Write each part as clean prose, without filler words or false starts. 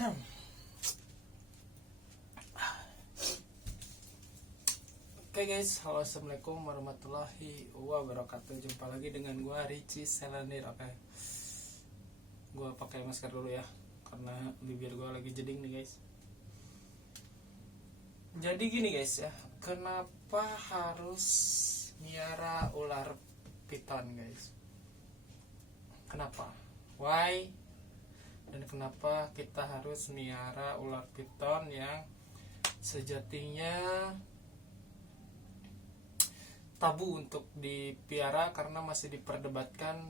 Oke guys, halo, assalamualaikum warahmatullahi wabarakatuh. Jumpa lagi dengan gua Richie Selandir. Oke, gua pakai masker dulu ya, karena bibir gua lagi jeding nih guys. Jadi gini guys ya, kenapa harus miara ular piton guys? Kenapa? Why? Dan kenapa kita harus miara ular piton yang sejatinya tabu untuk dipiara karena masih diperdebatkan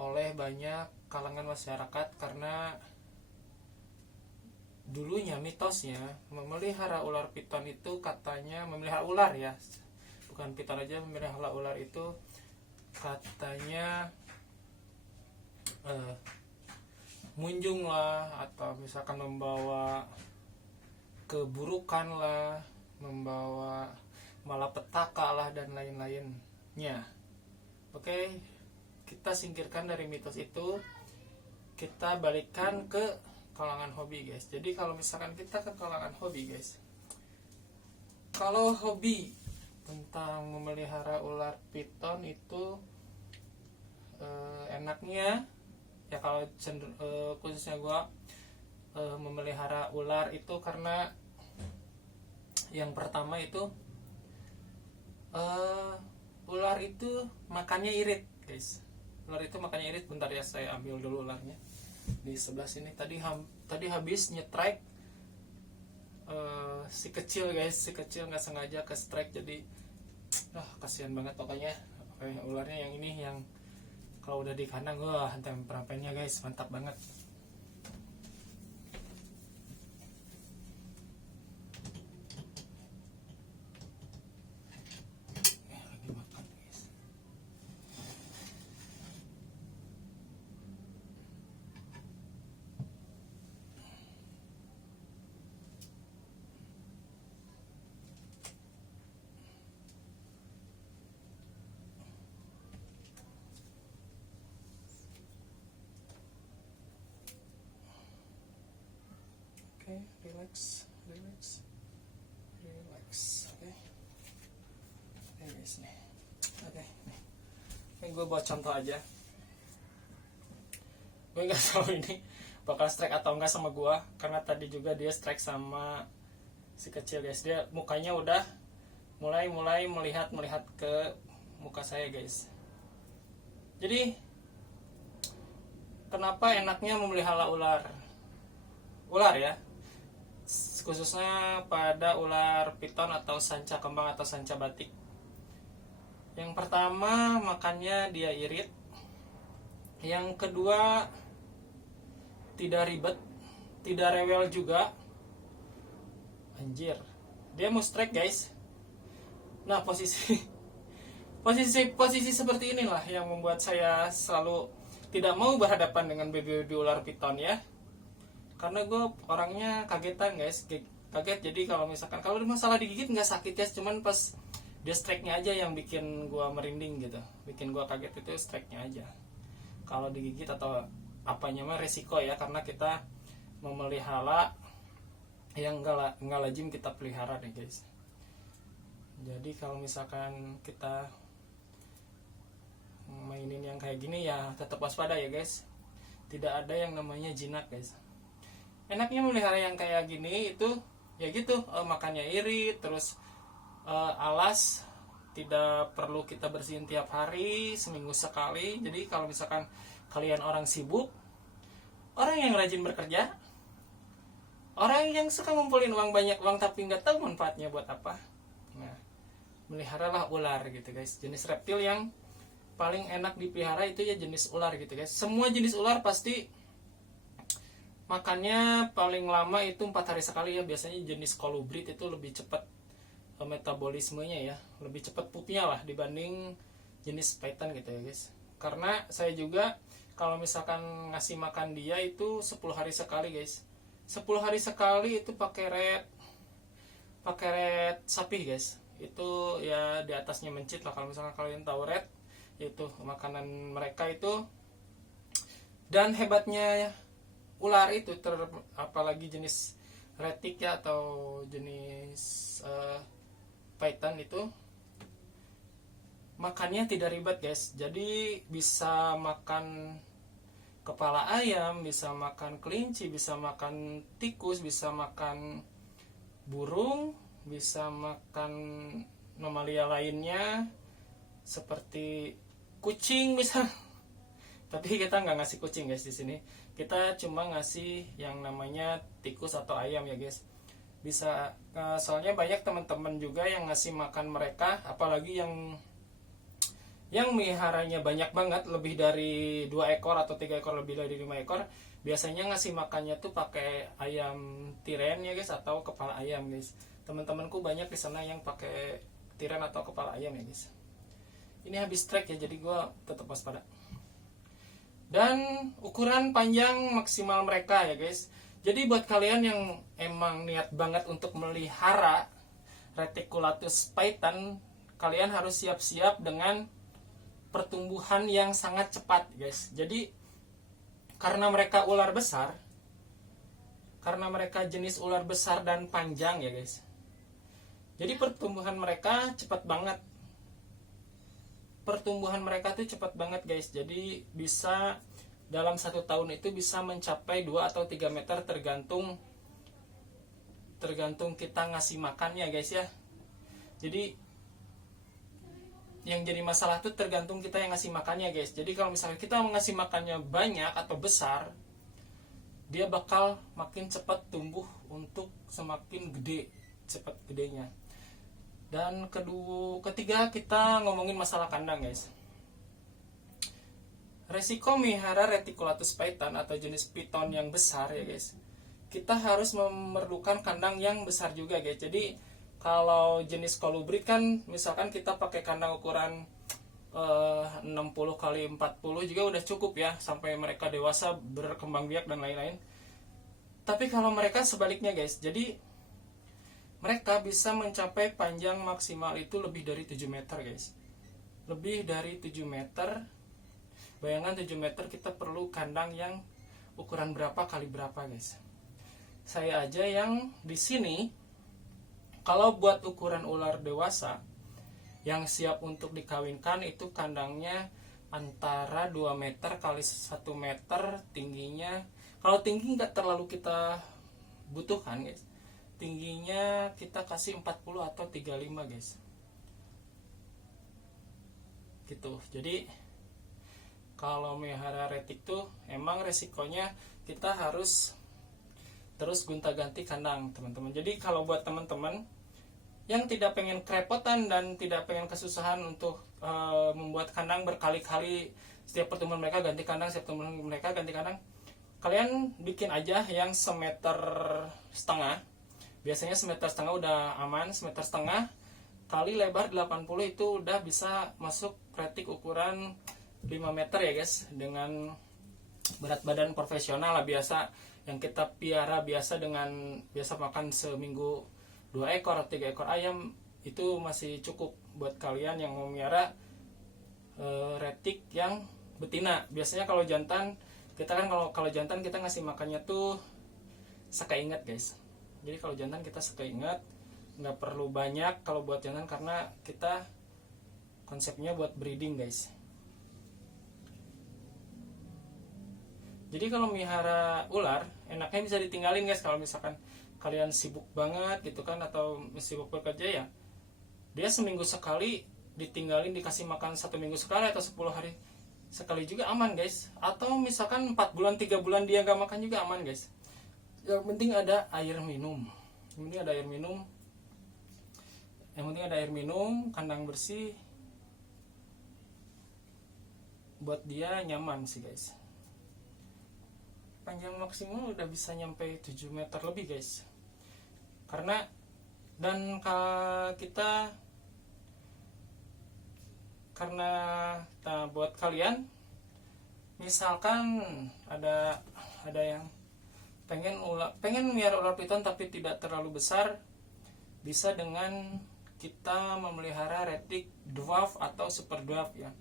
oleh banyak kalangan masyarakat, karena dulunya mitosnya memelihara ular piton itu katanya memelihara ular ya, bukan piton aja, memelihara ular itu katanya munjung lah, atau misalkan membawa keburukan lah, membawa malapetaka lah, dan lain-lainnya. Oke, kita singkirkan dari mitos itu, kita balikkan ke kalangan hobi guys. Jadi kalau misalkan kita ke kalangan hobi guys, kalau hobi tentang memelihara ular piton itu enaknya ya, kalau khususnya gue memelihara ular itu karena yang pertama itu ular itu makannya irit guys. Ular itu makannya irit. Bentar ya, saya ambil dulu ularnya di sebelah sini. Tadi habis nyetrike si kecil guys, si kecil nggak sengaja ke strike, jadi kasihan banget pokoknya. Oke, ularnya yang ini, yang kalau udah di kandang temperamennya guys mantap banget. Oke, relax. Oke. Guys nih. Oke, nih. Ini gue buat contoh aja. Gue nggak tahu ini bakal strike atau enggak sama gue, karena tadi juga dia strike sama si kecil guys. Dia mukanya udah mulai melihat ke muka saya guys. Jadi kenapa enaknya memelihara ular ya, khususnya pada ular piton atau sanca kembang atau sanca batik. Yang pertama, makannya dia irit. Yang kedua, tidak ribet, tidak rewel juga. Anjir, dia mau strike guys. Nah, posisi seperti inilah yang membuat saya selalu tidak mau berhadapan dengan baby ular piton ya. Karena gue orangnya kagetan guys, kaget. Jadi kalau misalkan kalau masalah digigit nggak sakit ya, cuman pas dia strike-nya aja yang bikin gue merinding gitu, bikin gue kaget, itu strike-nya aja. Kalau digigit atau apanya mah resiko ya, karena kita memelihara yang nggak lazim kita pelihara nih guys. Jadi kalau misalkan kita mainin yang kayak gini ya tetap waspada ya guys. Tidak ada yang namanya jinak guys. Enaknya memelihara yang kayak gini itu ya gitu, makannya irit, terus alas tidak perlu kita bersihin tiap hari, seminggu sekali. Jadi kalau misalkan kalian orang sibuk, orang yang rajin bekerja, orang yang suka ngumpulin banyak uang tapi nggak tahu manfaatnya buat apa, nah, meliharalah ular gitu guys. Jenis reptil yang paling enak dipelihara itu ya jenis ular gitu guys. Semua jenis ular pasti makannya paling lama itu 4 hari sekali ya. Biasanya jenis kolubrid itu lebih cepat metabolismenya ya, lebih cepat pupnya lah dibanding jenis python gitu ya guys. Karena saya juga kalau misalkan ngasih makan dia itu 10 hari sekali guys. 10 hari sekali itu pakai red sapi guys. Itu ya di atasnya mencit lah, kalau misalkan kalian tahu red, itu makanan mereka itu. Dan hebatnya ular itu apalagi jenis retik ya atau jenis python itu makannya tidak ribet guys. Jadi bisa makan kepala ayam, bisa makan kelinci, bisa makan tikus, bisa makan burung, bisa makan mamalia lainnya seperti kucing misal. Tapi kita nggak ngasih kucing guys di sini. Kita cuma ngasih yang namanya tikus atau ayam ya guys. Bisa soalnya banyak teman-teman juga yang ngasih makan mereka, apalagi yang meliharanya banyak banget, lebih dari 2 ekor atau 3 ekor, lebih dari 5 ekor. Biasanya ngasih makannya tuh pakai ayam tiren ya guys, atau kepala ayam guys. Teman-temanku banyak di sana yang pakai tiren atau kepala ayam ya guys. Ini habis trek ya, jadi gue tetap waspada. Dan ukuran panjang maksimal mereka ya guys. Jadi buat kalian yang emang niat banget untuk melihara Reticulatus python, kalian harus siap-siap dengan pertumbuhan yang sangat cepat guys. Jadi karena mereka ular besar, karena mereka jenis ular besar dan panjang ya guys, jadi pertumbuhan mereka cepat banget. Pertumbuhan mereka tuh cepat banget guys. Jadi bisa dalam 1 tahun itu bisa mencapai 2 atau 3 meter tergantung kita ngasih makannya guys ya. Jadi yang jadi masalah tuh tergantung kita yang ngasih makannya guys. Jadi kalau misalnya kita ngasih makannya banyak atau besar, dia bakal makin cepat tumbuh untuk semakin gede, cepat gedenya. Dan ketiga kita ngomongin masalah kandang guys. Resiko melihara Reticulatus python atau jenis piton yang besar ya guys, kita harus memerlukan kandang yang besar juga guys. Jadi kalau jenis kolibri kan misalkan kita pakai kandang ukuran 60 kali 40 juga udah cukup ya, sampai mereka dewasa berkembang biak dan lain-lain. Tapi kalau mereka sebaliknya guys, jadi mereka bisa mencapai panjang maksimal itu lebih dari 7 meter guys. Lebih dari 7 meter. Bayangkan 7 meter kita perlu kandang yang ukuran berapa kali berapa guys. Saya aja yang di sini, kalau buat ukuran ular dewasa yang siap untuk dikawinkan itu kandangnya antara 2 meter kali 1 meter tingginya. Kalau tinggi nggak terlalu kita butuhkan guys. Tingginya kita kasih 40 atau 35 guys. Gitu. Jadi kalau melihara retik tuh emang resikonya kita harus terus gonta-ganti kandang teman-teman. Jadi kalau buat teman-teman yang tidak pengen kerepotan dan tidak pengen kesusahan untuk membuat kandang berkali-kali, setiap pertemuan mereka ganti kandang, setiap pertemuan mereka ganti kandang, kalian bikin aja yang 1,5 meter. Biasanya 1,5 meter udah aman. 1,5 meter kali lebar 80 itu udah bisa masuk retik ukuran 5 meter ya guys, dengan berat badan profesional lah, biasa yang kita piara biasa makan seminggu 2 ekor atau 3 ekor ayam, itu masih cukup buat kalian yang mau melihara retik yang betina. Biasanya kalau jantan kita kan kalau jantan kita ngasih makannya tuh sekeingat guys. Jadi kalau jantan kita sekeingat, nggak perlu banyak kalau buat jantan, karena kita konsepnya buat breeding guys. Jadi kalau melihara ular enaknya bisa ditinggalin guys. Kalau misalkan kalian sibuk banget gitu kan, atau sibuk bekerja ya, dia seminggu sekali ditinggalin, dikasih makan 1 minggu sekali atau 10 hari sekali juga aman guys. Atau misalkan 4 bulan 3 bulan dia gak makan juga aman guys. Yang penting ada air minum. Yang penting ada air minum, kandang bersih, buat dia nyaman sih guys. Panjang maksimal udah bisa nyampe 7 meter lebih guys. Karena buat kalian misalkan ada yang pengen melihara ular piton tapi tidak terlalu besar, bisa dengan kita memelihara retik dwarf atau super dwarf ya.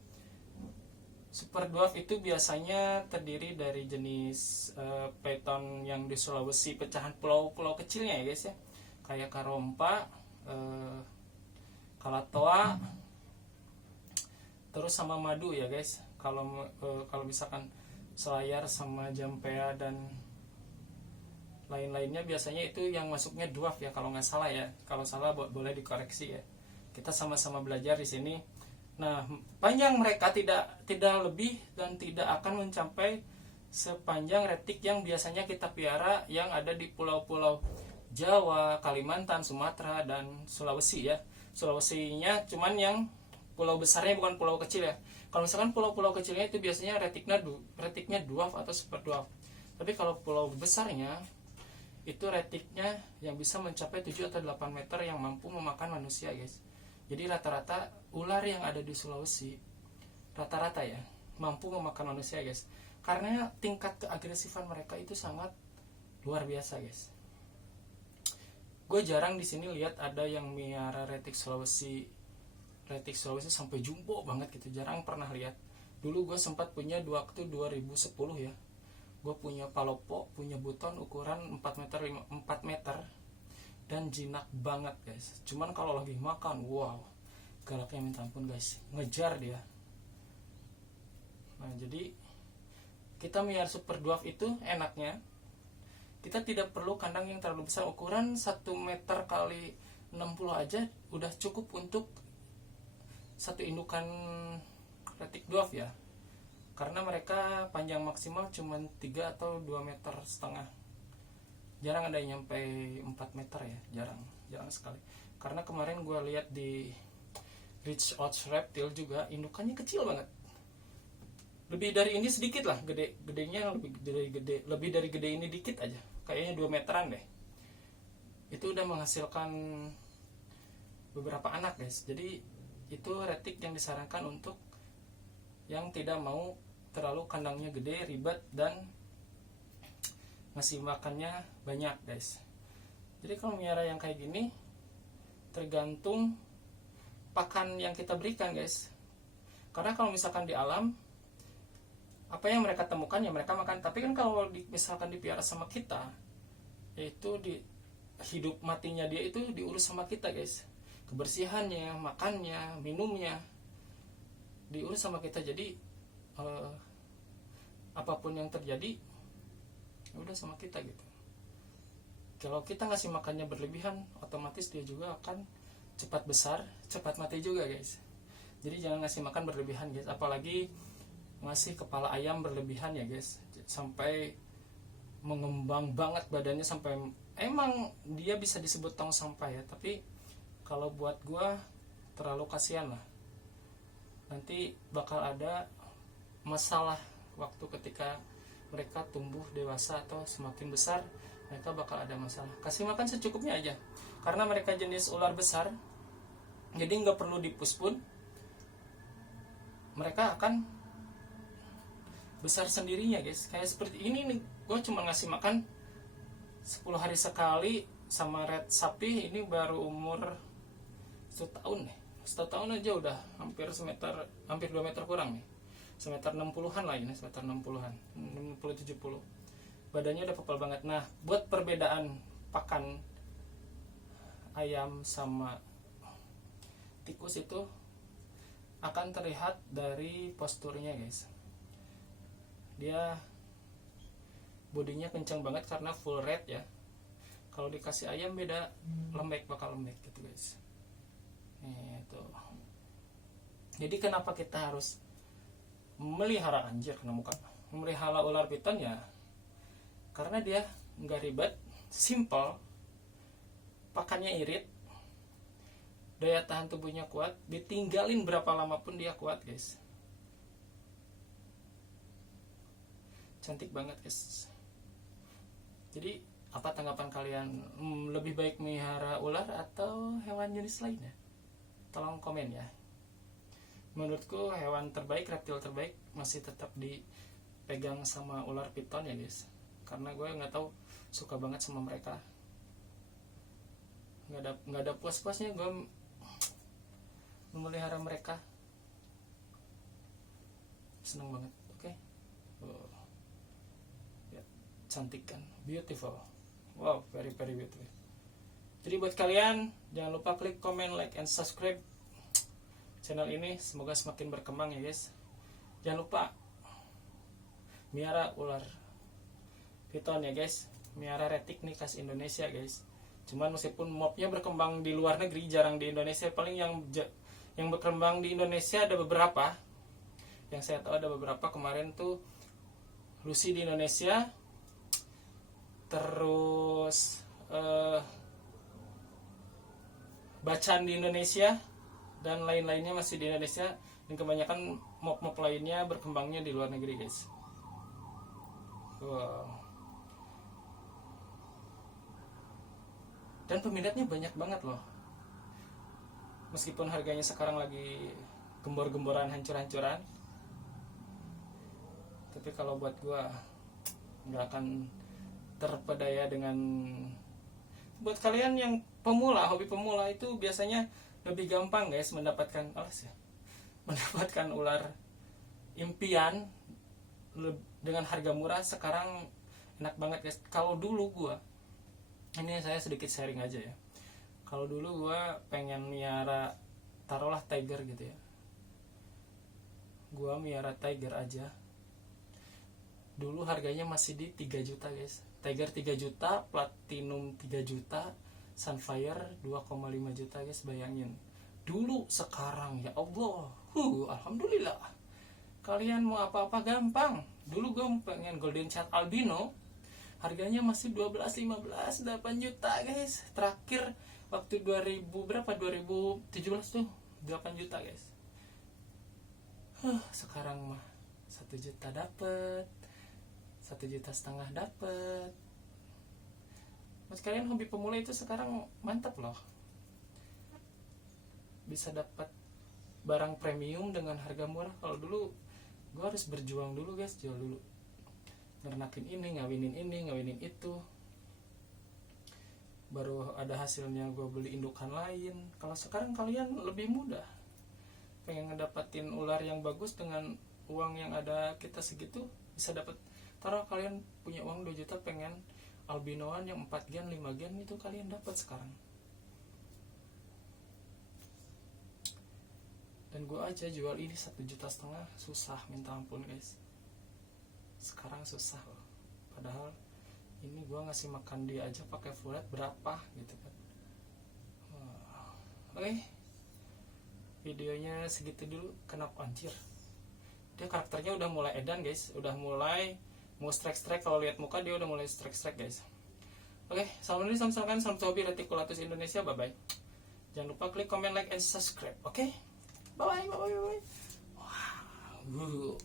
Super dwarf itu biasanya terdiri dari jenis python yang di Sulawesi, pecahan pulau-pulau kecilnya ya guys ya, kayak Karompa, Kalatoa, terus sama Madu ya guys. Kalau misalkan Selayar sama Jampea dan lain-lainnya biasanya itu yang masuknya dwarf ya kalau nggak salah ya. Kalau salah boleh dikoreksi ya. Kita sama-sama belajar di sini. Nah, panjang mereka tidak lebih dan tidak akan mencapai sepanjang retik yang biasanya kita piara yang ada di pulau-pulau Jawa, Kalimantan, Sumatera, dan Sulawesi ya. Sulawesinya cuman yang pulau besarnya, bukan pulau kecil ya. Kalau misalkan pulau-pulau kecilnya itu biasanya retiknya dwarf atau super dwarf. Tapi kalau pulau besarnya itu retiknya yang bisa mencapai 7 atau 8 meter yang mampu memakan manusia guys. Jadi rata-rata ular yang ada di Sulawesi rata-rata ya mampu memakan manusia guys, karena tingkat keagresifan mereka itu sangat luar biasa guys. Gue jarang di sini lihat ada yang miara retik Sulawesi sampai jumbo banget gitu, jarang pernah lihat. Dulu gue sempat punya waktu 2010 ya, gue punya palopo, punya buton ukuran 4 meter dan jinak banget guys. Cuman kalau lagi makan, wow, galaknya minta ampun guys, ngejar dia. Nah, jadi kita miara super dwarf itu enaknya kita tidak perlu kandang yang terlalu besar. Ukuran 1 meter kali 60 aja udah cukup untuk satu indukan retik dwarf ya, karena mereka panjang maksimal cuma 3 atau 2,5 meter. Jarang ada yang nyampe 4 meter ya, jarang sekali. Karena kemarin gue lihat di Reach Out Reptile juga indukannya kecil banget, lebih dari ini sedikit lah, gedenya lebih dari gede ini dikit aja, kayaknya 2 meteran deh. Itu udah menghasilkan beberapa anak guys. Jadi itu retik yang disarankan untuk yang tidak mau terlalu kandangnya gede, ribet, dan ngasih makannya banyak guys. Jadi kalau miara yang kayak gini tergantung pakan yang kita berikan guys. Karena kalau misalkan di alam apa yang mereka temukan ya mereka makan. Tapi kan kalau misalkan dipiara sama kita, yaitu di hidup matinya dia itu diurus sama kita guys. Kebersihannya, makannya, minumnya diurus sama kita. Jadi apapun yang terjadi udah sama kita gitu. Kalau kita ngasih makannya berlebihan, otomatis dia juga akan cepat besar, cepat mati juga guys. Jadi jangan ngasih makan berlebihan guys, apalagi ngasih kepala ayam berlebihan ya guys, sampai mengembang banget badannya, sampai emang dia bisa disebut tong sampah ya. Tapi kalau buat gua terlalu kasihan lah, nanti bakal ada masalah waktu ketika mereka tumbuh dewasa atau semakin besar, mereka bakal ada masalah. Kasih makan secukupnya aja, karena mereka jenis ular besar, jadi nggak perlu dipus pun mereka akan besar sendirinya guys. Kayak seperti ini nih, gue cuma ngasih makan 10 hari sekali sama red sapi, ini baru umur 1 tahun nih. 1 tahun aja udah hampir 2 meter kurang nih, semeter 60-an lah ini, semeter 60-an, 60-70. Badannya udah kepal banget. Nah, buat perbedaan pakan ayam sama tikus itu akan terlihat dari posturnya guys. Dia bodinya kencang banget karena full red ya. Kalau dikasih ayam beda, bakal lembek gitu guys. Itu. Jadi kenapa kita harus memelihara memelihara ular piton ya? Karena dia nggak ribet, simple, pakannya irit, daya tahan tubuhnya kuat, ditinggalin berapa lama pun dia kuat guys. Cantik banget guys. Jadi apa tanggapan kalian? Lebih baik melihara ular atau hewan jenis lainnya? Tolong komen ya. Menurutku hewan terbaik, reptil terbaik masih tetap dipegang sama ular piton ya guys. Karena gue nggak tahu, suka banget sama mereka. Nggak ada puas-puasnya gue memelihara mereka. seneng banget. Oke. Oh, ya, cantik kan, beautiful. Wow, very very beautiful. Jadi buat kalian jangan lupa klik comment, like, and subscribe channel ini. Semoga semakin berkembang ya guys. Jangan lupa miara ular piton ya guys, miara retik nih khas Indonesia guys. Cuman meskipun mobnya berkembang di luar negeri, jarang di Indonesia. Paling yang berkembang di Indonesia ada beberapa, yang saya tahu ada beberapa. Kemarin tuh Lucy di Indonesia, terus Bacan di Indonesia, dan lain-lainnya masih di Indonesia. Dan kebanyakan mob-mob lainnya berkembangnya di luar negeri guys. Wow. Dan peminatnya banyak banget loh. Meskipun harganya sekarang lagi gembor-gemboran, hancur-hancuran, tapi kalau buat gua nggak akan terpedaya dengan. Buat kalian yang pemula, hobi pemula itu biasanya lebih gampang guys mendapatkan mendapatkan ular impian dengan harga murah. Sekarang enak banget guys. Kalau dulu gua, ini saya sedikit sharing aja ya. Kalau dulu gua pengen miara, taruhlah tiger gitu ya. Gua miara tiger aja. Dulu harganya masih di 3 juta guys. Tiger 3 juta, platinum 3 juta, sunfire 2,5 juta guys, bayangin. Dulu, sekarang ya Allah. Alhamdulillah. Kalian mau apa-apa gampang. Dulu gua pengen golden chat albino, harganya masih 12, 15, 8 juta guys. Terakhir waktu 2017 tuh 8 juta guys. Sekarang mah 1 juta dapet, 1,5 juta dapet. Mas kalian hobi pemula itu sekarang mantap loh. Bisa dapat barang premium dengan harga murah. Kalau dulu gua harus berjuang dulu guys, jual dulu. Ngernakin ini, ngawinin itu, baru ada hasilnya gue beli indukan lain. Kalau sekarang kalian lebih mudah, pengen ngedapatin ular yang bagus dengan uang yang ada kita segitu, bisa dapat. Taruh kalian punya uang 2 juta, pengen albinoan yang 4 gen 5 gen, itu kalian dapat sekarang. Dan gue aja jual ini 1,5 juta, susah minta ampun guys. Sekarang susah loh. Padahal ini gue ngasih makan dia aja pakai folate berapa gitu kan. Oke. Videonya segitu dulu. Kenapa anjir? Dia karakternya udah mulai edan guys. Udah mulai mau strike-strike. Kalau lihat muka dia udah mulai strike-strike guys. Oke, salam hobi reticulatus Indonesia. Bye bye. Jangan lupa klik comment, like, and subscribe. Oke? Bye bye. Wow.